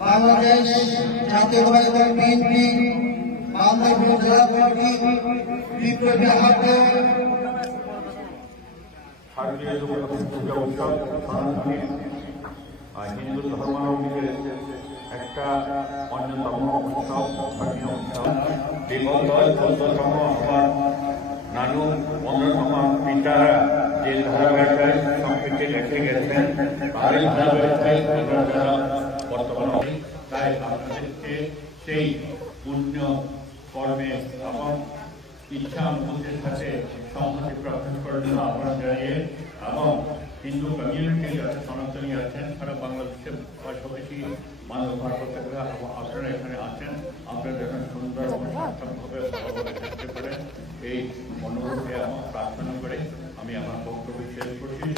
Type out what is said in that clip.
বাংলাদেশ জাতীয়তাবাদী দল বিএনপি বান্দরবান জেলা কমিটি বিপ্লবী আহত হিন্দু ধর্মাবলম্বীদের একটা অন্যতম উৎসব ধর্মীয় উৎসব। বিগত 14তম আমার নানু 15তম পিতারা যে ধারাবাহিকতায় সংস্কৃতি রেখে গেছেন তারই ধারাবাহিকতায় বর্তমানে তাই আপনাদেরকে সেই পুণ্য কর্মে এবং ইচ্ছা অনুভূতির সাথে সংহতি প্রকাশ করার জন্য আহ্বান জানিয়ে এবং হিন্দু কমিউনিটি যারা সনাতনী আছেন সারা বাংলাদেশের পাশাপাশি মানব ভারতরা আপনারা এখানে আছেন, আপনারা যখন সুন্দর এবং সার্থকভাবে থাকতে পারেন এই অনুরোধে আমার প্রার্থনা করে আমি আমার বক্তব্য শেষ করছি।